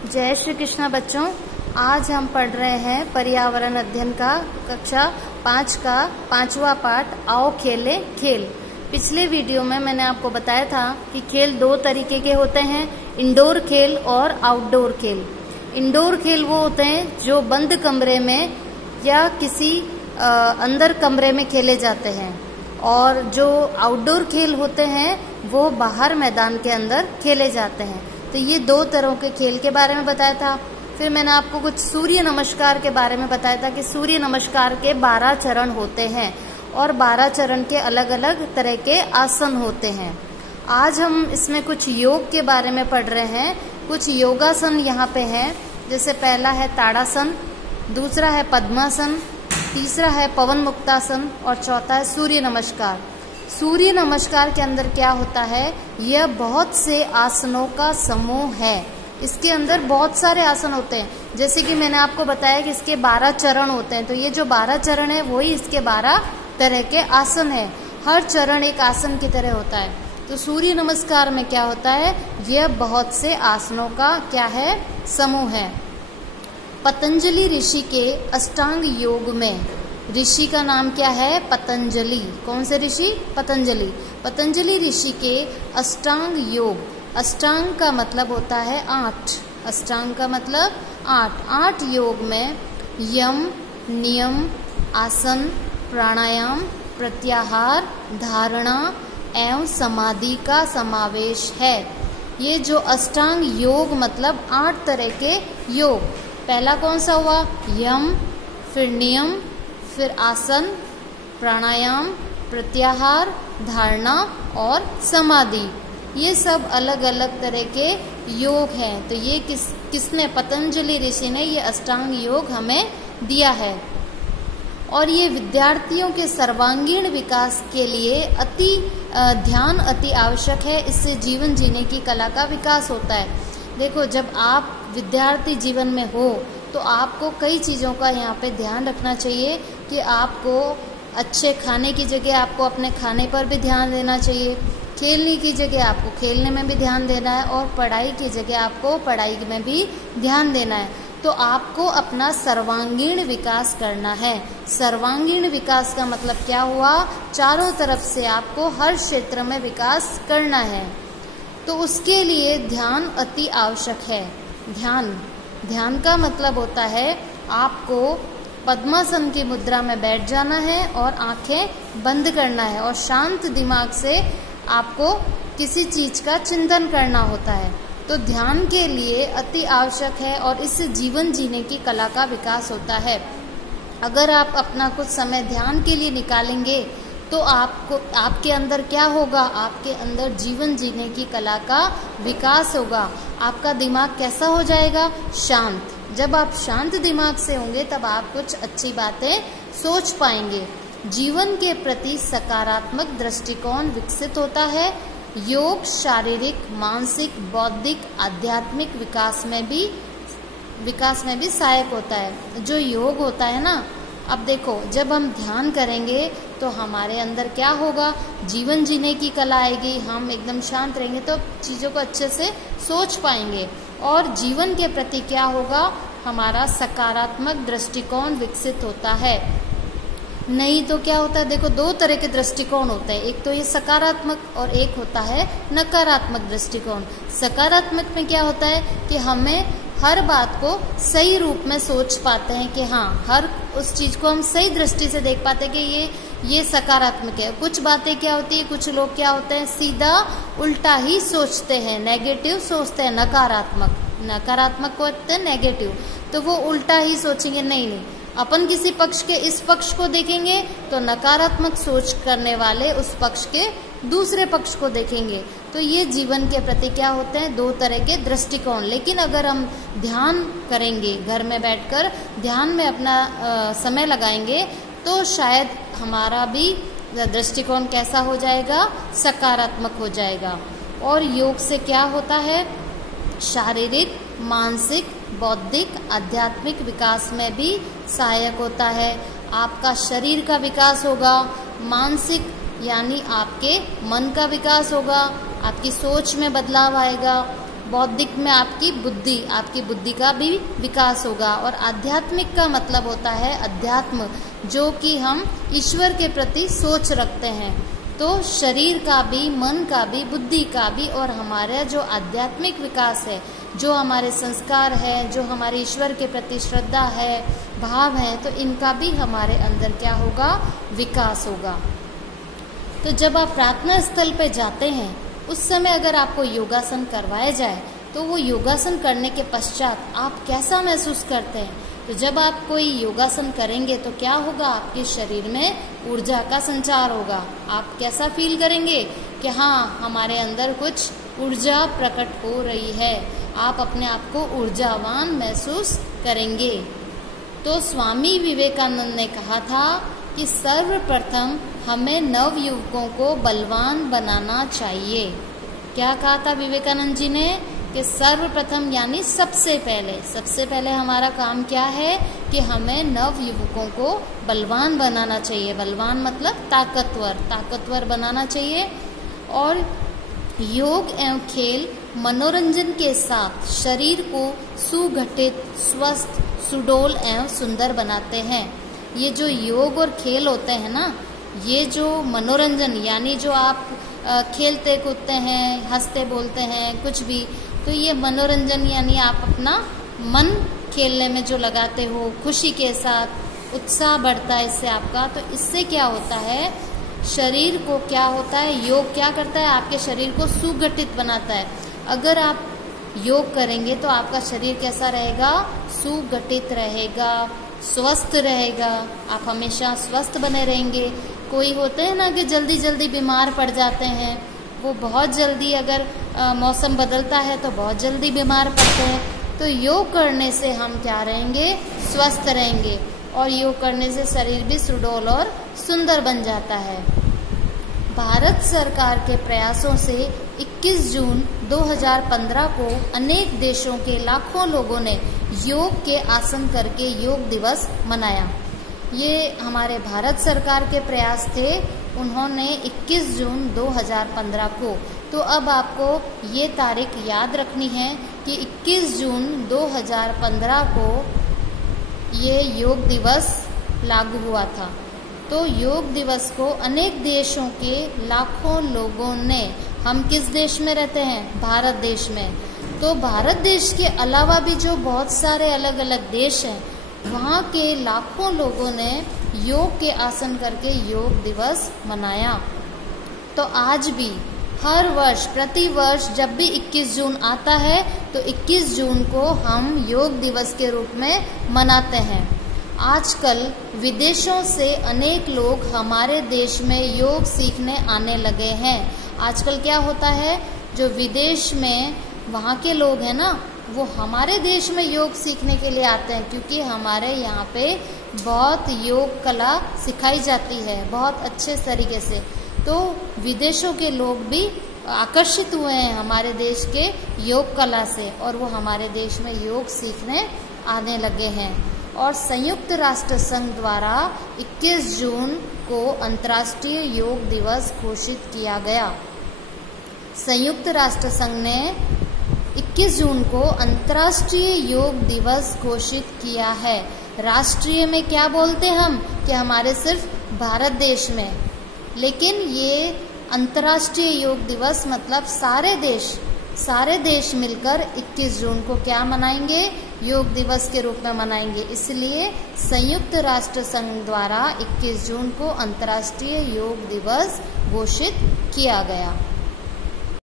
जय श्री कृष्णा बच्चों। आज हम पढ़ रहे हैं पर्यावरण अध्ययन का कक्षा 5 का 5वां पाठ आओ खेले खेल। पिछले वीडियो में मैंने आपको बताया था कि खेल दो तरीके के होते हैं, इंडोर खेल और आउटडोर खेल। इंडोर खेल वो होते हैं जो बंद कमरे में या किसी अंदर कमरे में खेले जाते हैं, और जो आउटडोर खेल होते हैं वो बाहर मैदान के अंदर खेले जाते हैं। तो ये दो तरह के खेल के बारे में बताया था। फिर मैंने आपको कुछ सूर्य नमस्कार के बारे में बताया था कि सूर्य नमस्कार के 12 चरण होते हैं और 12 चरण के अलग अलग तरह के आसन होते हैं। आज हम इसमें कुछ योग के बारे में पढ़ रहे हैं। कुछ योगासन यहाँ पे हैं, जैसे पहला है ताड़ासन, दूसरा है पद्मासन, तीसरा है पवन मुक्तासन और चौथा है सूर्य नमस्कार। सूर्य नमस्कार के अंदर क्या होता है, यह बहुत से आसनों का समूह है। इसके अंदर बहुत सारे आसन होते हैं, जैसे कि मैंने आपको बताया कि इसके 12 चरण होते हैं। तो ये जो 12 चरण है वही इसके 12 तरह के आसन है। हर चरण एक आसन की तरह होता है। तो सूर्य नमस्कार में क्या होता है, यह बहुत से आसनों का क्या है, समूह है। पतंजलि ऋषि के अष्टांग योग में, ऋषि का नाम क्या है, पतंजलि। कौन से ऋषि, पतंजलि। पतंजलि ऋषि के अष्टांग योग, अष्टांग का मतलब होता है 8, अष्टांग का मतलब 8 योग में यम, नियम, आसन, प्राणायाम, प्रत्याहार, धारणा एवं समाधि का समावेश है। ये जो अष्टांग योग मतलब 8 तरह के योग। पहला कौन सा हुआ, यम, फिर नियम, फिर आसन, प्राणायाम, प्रत्याहार, धारणा और समाधि। ये सब अलग अलग तरह के योग हैं। तो ये किसने, पतंजलि ऋषि ने ये अष्टांग योग हमें दिया है। और ये विद्यार्थियों के सर्वांगीण विकास के लिए ध्यान अति आवश्यक है। इससे जीवन जीने की कला का विकास होता है। देखो, जब आप विद्यार्थी जीवन में हो तो आपको कई चीज़ों का यहाँ पे ध्यान रखना चाहिए कि आपको अच्छे खाने की जगह आपको अपने खाने पर भी ध्यान देना चाहिए, खेलने की जगह आपको खेलने में भी ध्यान देना है, और पढ़ाई की जगह आपको पढ़ाई में भी ध्यान देना है। तो आपको अपना सर्वांगीण विकास करना है। सर्वांगीण विकास का मतलब क्या हुआ, चारों तरफ से आपको हर क्षेत्र में विकास करना है। तो उसके लिए ध्यान अति आवश्यक है। ध्यान का मतलब होता है आपको पद्मासन की मुद्रा में बैठ जाना है और आंखें बंद करना है, और शांत दिमाग से आपको किसी चीज का चिंतन करना होता है। तो ध्यान के लिए अति आवश्यक है, और इससे जीवन जीने की कला का विकास होता है। अगर आप अपना कुछ समय ध्यान के लिए निकालेंगे तो आपके अंदर क्या होगा, आपके अंदर जीवन जीने की कला का विकास होगा। आपका दिमाग कैसा हो जाएगा, शांत। जब आप शांत दिमाग से होंगे तब आप कुछ अच्छी बातें सोच पाएंगे। जीवन के प्रति सकारात्मक दृष्टिकोण विकसित होता है। योग शारीरिक, मानसिक, बौद्धिक, आध्यात्मिक विकास में भी सहायक होता है। जो योग होता है ना, अब देखो, जब हम ध्यान करेंगे तो हमारे अंदर क्या होगा, जीवन जीने की कला आएगी। हम एकदम शांत रहेंगे तो चीज़ों को अच्छे से सोच पाएंगे, और जीवन के प्रति क्या होगा, हमारा सकारात्मक दृष्टिकोण विकसित होता है। नहीं तो क्या होता है, देखो, दो तरह के दृष्टिकोण होते हैं। एक तो ये सकारात्मक और एक होता है नकारात्मक दृष्टिकोण। सकारात्मक में क्या होता है कि हमें हर बात को सही रूप में सोच पाते हैं कि हाँ, हर उस चीज को हम सही दृष्टि से देख पाते हैं कि ये सकारात्मक है। कुछ बातें क्या होती है, कुछ लोग क्या होते हैं, सीधा उल्टा ही सोचते हैं, नेगेटिव सोचते हैं। नकारात्मक को होते हैं नेगेटिव, तो वो उल्टा ही सोचेंगे। नहीं, अपन किसी पक्ष के इस पक्ष को देखेंगे तो नकारात्मक सोच करने वाले उस पक्ष के दूसरे पक्ष को देखेंगे। तो ये जीवन के प्रति क्या होते हैं, दो तरह के दृष्टिकोण। लेकिन अगर हम ध्यान करेंगे, घर में बैठकर ध्यान में अपना समय लगाएंगे, तो शायद हमारा भी दृष्टिकोण कैसा हो जाएगा, सकारात्मक हो जाएगा। और योग से क्या होता है, शारीरिक, मानसिक, बौद्धिक, आध्यात्मिक विकास में भी सहायक होता है। आपका शरीर का विकास होगा, मानसिक यानी आपके मन का विकास होगा, आपकी सोच में बदलाव आएगा, बौद्धिक में आपकी बुद्धि का भी विकास होगा। और आध्यात्मिक का मतलब होता है अध्यात्म, जो कि हम ईश्वर के प्रति सोच रखते हैं। तो शरीर का भी, मन का भी, बुद्धि का भी और हमारा जो आध्यात्मिक विकास है, जो हमारे संस्कार है, जो हमारे ईश्वर के प्रति श्रद्धा है, भाव है, तो इनका भी हमारे अंदर क्या होगा, विकास होगा। तो जब आप प्रार्थना स्थल पे जाते हैं उस समय अगर आपको योगासन करवाया जाए तो वो योगासन करने के पश्चात आप कैसा महसूस करते हैं? तो जब आप कोई योगासन करेंगे तो क्या होगा, आपके शरीर में ऊर्जा का संचार होगा। आप कैसा फील करेंगे कि हाँ, हमारे अंदर कुछ ऊर्जा प्रकट हो रही है। आप अपने आप को ऊर्जावान महसूस करेंगे। तो स्वामी विवेकानंद ने कहा था कि सर्वप्रथम हमें नवयुवकों को बलवान बनाना चाहिए। क्या कहा था विवेकानंद जी ने कि सर्वप्रथम यानी सबसे पहले हमारा काम क्या है कि हमें नवयुवकों को बलवान बनाना चाहिए। बलवान मतलब ताकतवर बनाना चाहिए। और योग एवं खेल मनोरंजन के साथ शरीर को सुगठित, स्वस्थ, सुडौल एवं सुंदर बनाते हैं। ये जो योग और खेल होते हैं ना, ये जो मनोरंजन यानी जो आप खेलते कूदते हैं, हंसते बोलते हैं, कुछ भी, तो ये मनोरंजन यानी आप अपना मन खेलने में जो लगाते हो, खुशी के साथ उत्साह बढ़ता है इससे आपका। तो इससे क्या होता है, शरीर को क्या होता है, योग क्या करता है, आपके शरीर को सुगठित बनाता है। अगर आप योग करेंगे तो आपका शरीर कैसा रहेगा, सुगठित रहेगा, स्वस्थ रहेगा। आप हमेशा स्वस्थ बने रहेंगे। कोई होते हैं ना कि जल्दी बीमार पड़ जाते हैं, वो बहुत जल्दी अगर मौसम बदलता है तो बहुत जल्दी बीमार पड़ते हैं। तो योग करने से हम क्या रहेंगे, स्वस्थ रहेंगे। और योग करने से शरीर भी सुडौल और सुंदर बन जाता है। भारत सरकार के प्रयासों से 21 जून 2015 को अनेक देशों के लाखों लोगों ने योग के आसन करके योग दिवस मनाया। ये हमारे भारत सरकार के प्रयास थे। उन्होंने 21 जून 2015 को, तो अब आपको ये तारीख याद रखनी है कि 21 जून 2015 को ये योग दिवस लागू हुआ था। तो योग दिवस को अनेक देशों के लाखों लोगों ने, हम किस देश में रहते हैं, भारत देश में, तो भारत देश के अलावा भी जो बहुत सारे अलग अलग देश हैं, वहाँ के लाखों लोगों ने योग के आसन करके योग दिवस मनाया। तो आज भी हर वर्ष, प्रति वर्ष जब भी 21 जून आता है तो 21 जून को हम योग दिवस के रूप में मनाते हैं। आजकल विदेशों से अनेक लोग हमारे देश में योग सीखने आने लगे हैं। आजकल क्या होता है, जो विदेश में वहाँ के लोग हैं ना, वो हमारे देश में योग सीखने के लिए आते हैं, क्योंकि हमारे यहाँ पे बहुत योग कला सिखाई जाती है बहुत अच्छे तरीके से। तो विदेशों के लोग भी आकर्षित हुए हैं हमारे देश के योग कला से, और वो हमारे देश में योग सीखने आने लगे हैं। और संयुक्त राष्ट्र संघ द्वारा 21 जून को अंतर्राष्ट्रीय योग दिवस घोषित किया गया। संयुक्त राष्ट्र संघ ने 21 जून को अंतर्राष्ट्रीय योग दिवस घोषित किया है। राष्ट्रीय में क्या बोलते हैं हम कि हमारे सिर्फ भारत देश में, लेकिन ये अंतर्राष्ट्रीय योग दिवस मतलब सारे देश मिलकर 21 जून को क्या मनाएंगे, योग दिवस के रूप में मनाएंगे। इसलिए संयुक्त राष्ट्र संघ द्वारा 21 जून को अंतर्राष्ट्रीय योग दिवस घोषित किया गया।